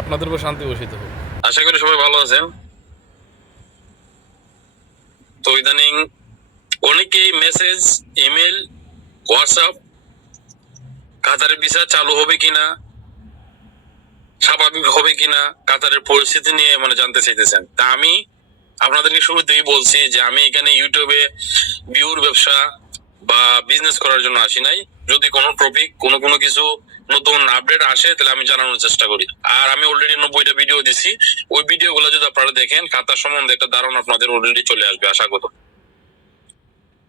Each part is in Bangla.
আপনাদের উপর শান্তি বসিত হোক। আশা করি সবাই ভালো আছেন। তো ইদানিং অনেকেই মেসেজ ইমেল হোয়াটসঅ্যাপ কাতারের ভিসা চালু হবে কিনা, স্বাভাবিক হবে কিনা, কাতারের পরিস্থিতি নিয়ে মানে জানতে চাইতেছেন। তা আমি আপনাদেরকে শুরুতেই বলছি যে আমি এখানে ইউটিউবে ভিউর ব্যবসা বা বিজনেস করার জন্য আসি নাই। যদি কোনো টপিক কোনো কোনো কিছু নতুন আপডেট আসে, তাহলে আমি জানানোর চেষ্টা করি। আর আমি অলরেডি নব্বইটা ভিডিও দিছি। ওই ভিডিও গুলো যদি আপনারা দেখেন কাতার সম্বন্ধে একটা ধারণা আপনাদের অলরেডি চলে আসবে, আশা করি।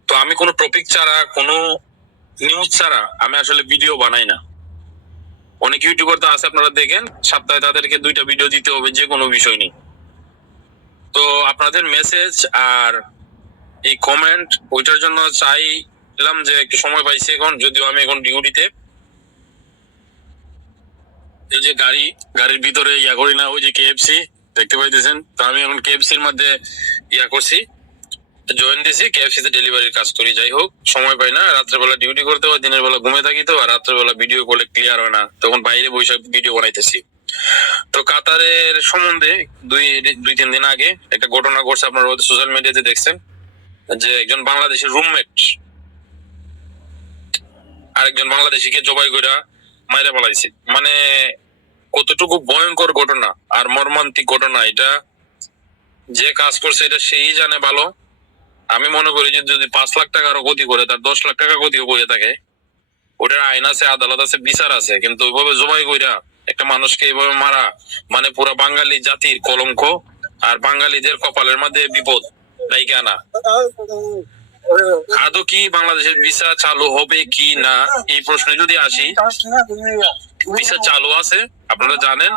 তো আমি কোনো টপিক ছাড়া, কোনো নিউজ ছাড়া আমি আসলে ভিডিও বানাই না। অনেক ইউটিউবার তো আছে, আপনারা দেখেন, সপ্তাহে তাদেরকে দুইটা ভিডিও দিতে হবে, যে কোনো বিষয় নেই তো আপনাদের মেসেজ আর এই কমেন্ট ওইটার জন্য চাইলাম যে একটু সময় পাইছি এখন, যদিও আমি এখন ডিউটিতে এই যে গাড়ি, গাড়ির ভিতরে ইয়া করি না, ওই যে কেএফসি দেখতে পাইতেছেন? তো আমি এখন কেএফসির মধ্যে ইয়া করছি জয়েন দিছি কেএফসি তে ডেলিভারির কাজ করি, যাই হোক, সময় পাই না, রাত্রেবেলা ডিউটি করতে হয়, দিনের বেলা ঘুমে থাকি তো, আর রাত্রেবেলা ভিডিও করলে ক্লিয়ার হয় না, তখন বাইরে বসে ভিডিও বানাইতেছি। তো কাতারের সম্বন্ধে দুই দুই, তিন দিন আগে একটা ঘটনা ঘটছে আপনারা সোশ্যাল মিডিয়াতে দেখছেন, যে একজন বাংলাদেশের রুমমেট আরেকজন বাংলাদেশিকে জবাই কইরা মাইরা পালাইছে মানে কতটুকু ভয়ঙ্কর ঘটনা আর মর্মান্তিক ঘটনা এটা যে কাজ করছে এটা সেই জানে ভালো। আমি মনে করি যে যদি পাঁচ লাখ টাকারও ক্ষতি করে, তার দশ লাখ টাকা ক্ষতিও করে থাকে। ওটার আইন আছে, আদালত আছে, বিচার আছে, কিন্তু ওইভাবে জবাই কইরা একটা মানুষকে এইভাবে মারা মানে পুরা বাঙালি জাতির কলঙ্ক আর বাঙালিদের কপালের মধ্যে বিপদ ডাইকে আনা আদৌ কি বাংলাদেশের ভিসা চালু হবে কি না, এই প্রশ্নে যদি আসি, ভিসা চালু আছে, আপনারা জানেন।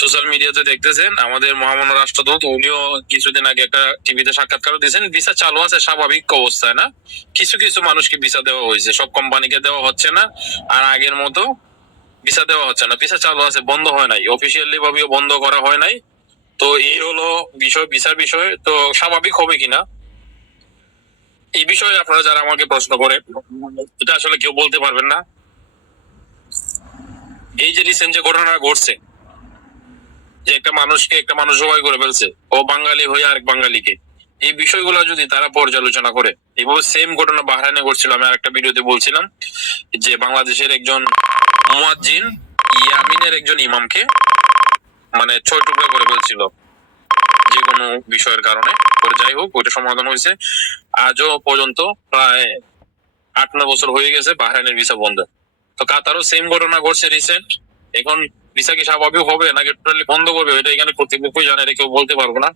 সোশ্যাল মিডিয়াতে দেখতেছেন, আমাদের মহামান্য রাষ্ট্রদূত, উনিও কিছুদিন আগে একটা টিভিতে সাক্ষাৎকার দিয়েছেন, ভিসা চালু আছে, স্বাভাবিক অবস্থায় না। কিছু কিছু মানুষকে ভিসা দেওয়া হয়েছে, সব কোম্পানিকে দেওয়া হচ্ছে না, আর আগের মতো ভিসা দেওয়া হচ্ছে না। ভিসা চালু আছে, বন্ধ হয় নাই অফিসিয়ালি ভাবেও বন্ধ করা হয় নাই। তো এই হলো বিষয়, ভিসার বিষয়, তো স্বাভাবিক হবে কিনা? এই বিষয়ে আপনারা যারা আমাকে প্রশ্ন করে, এটা আসলে কেউ বলতে পারবেন না। এই যে রিসেন্ট যে ঘটনা ঘটছে, যে একটা মানুষকে একটা মানুষ জবাই করে ফেলছে, ও বাঙালি হয়ে আরেক বাঙালিকে, এই বিষয়গুলো যদি তারা পর্যালোচনা করে, এইভাবে সেম ঘটনা বাহরাইনে ঘটছিল, আমি আরেকটা ভিডিওতে বলছিলাম, যে বাংলাদেশের একজন মুয়াজ্জিন ইয়ামিনের একজন ইমামকে মানে ছয় টুকরা করে ফেলছিল, যে কোনো বিষয়ের কারণে। পরে যাই হোক, ওইটা সমাধান হয়েছে। আজও পর্যন্ত প্রায় আট নয় বছর হয়ে গেছে বাহরাইনের ভিসা বন্ধ। তো কাতারও সেম ঘটনা ঘটছে রিসেন্ট এখন ভিসা কি স্বাভাবিক হবে নাকি টোটালি বন্ধ করবে, এটা এখানে কর্তৃপক্ষই জানে, এটা কেউ বলতে পারব না।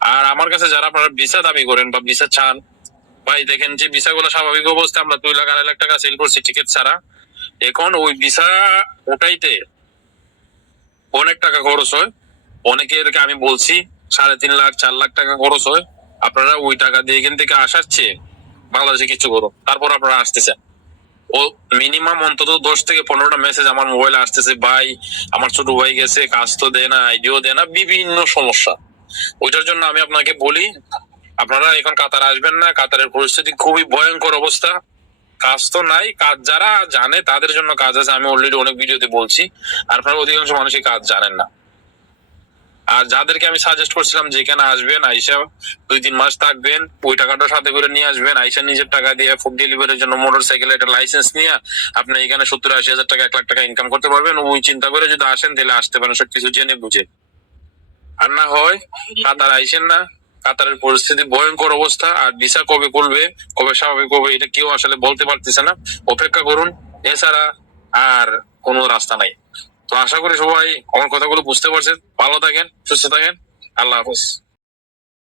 আর আমার কাছে যারা আপনারা ভিসা দাবি করেন বা ভিসা চান, ভাই দেখেন যে ভিসা গুলো স্বাভাবিক অবস্থায় আমরা দুই লাখ আড়াই লাখ টাকা সেল করছি টিকিট ছাড়া। এখন ওই ভিসা ওটাইতে অনেক টাকা খরচ হয়। অনেকেরকে আমি বলছি সাড়ে তিন লাখ, চার লাখ টাকা খরচ হয়। আপনারা ওই টাকা দিয়ে এখান থেকে আসার চেয়ে বাংলাদেশে কিছু করুন তারপর আপনারা আসতেছেন। ও মিনিমাম অন্তত দশ থেকে পনেরোটা মেসেজ আমার মোবাইলে আসতেছে, ভাই, আমার ছোট ভাই গেছে, কাজ তো দেয় না, আইডিও দেয় না। বিভিন্ন সমস্যা। ওইটার জন্য আমি আপনাকে বলি, আপনারা এখন কাতার আসবেন না। কাতারের পরিস্থিতি খুবই ভয়ঙ্কর অবস্থা। কাজ তো নাই। কাজ যারা জানে তাদের জন্য কাজ আছে। আমি অলরেডি অনেক ভিডিওতে বলছি। আর আপনারা অধিকাংশ মানুষই কাজ জানেন না। আর যাদেরকে আমি সাজেস্ট করছিলাম যে এখানে আসবেন, আইসা দুই তিন মাস থাকবেন, ওই টাকাটা সাথে করে নিয়ে আসবেন, আইসা নিজের টাকা দিয়ে ফুড ডেলিভারির জন্য মোটর সাইকেল একটা লাইসেন্স নিয়ে আপনি এখানে সত্তর আশি হাজার টাকা, এক লাখ টাকা ইনকাম করতে পারবেন। ওই চিন্তা করে যদি আসেন, তাহলে আসতে পারেন, সবকিছু জেনে বুঝে। আর না হয় কাতার আইসেন না, কাতারের পরিস্থিতি ভয়ঙ্কর অবস্থা, আর ভিসা কবে করবে, কবে স্বাভাবিক হবে এটা কেউ আসলে বলতে পারতেছে না। অপেক্ষা করুন, এছাড়া আর কোনো রাস্তা নাই। তো আশা করি সবাই আমার কথাগুলো বুঝতে পারছেন ভালো থাকেন সুস্থ থাকেন। আল্লাহ হাফেজ।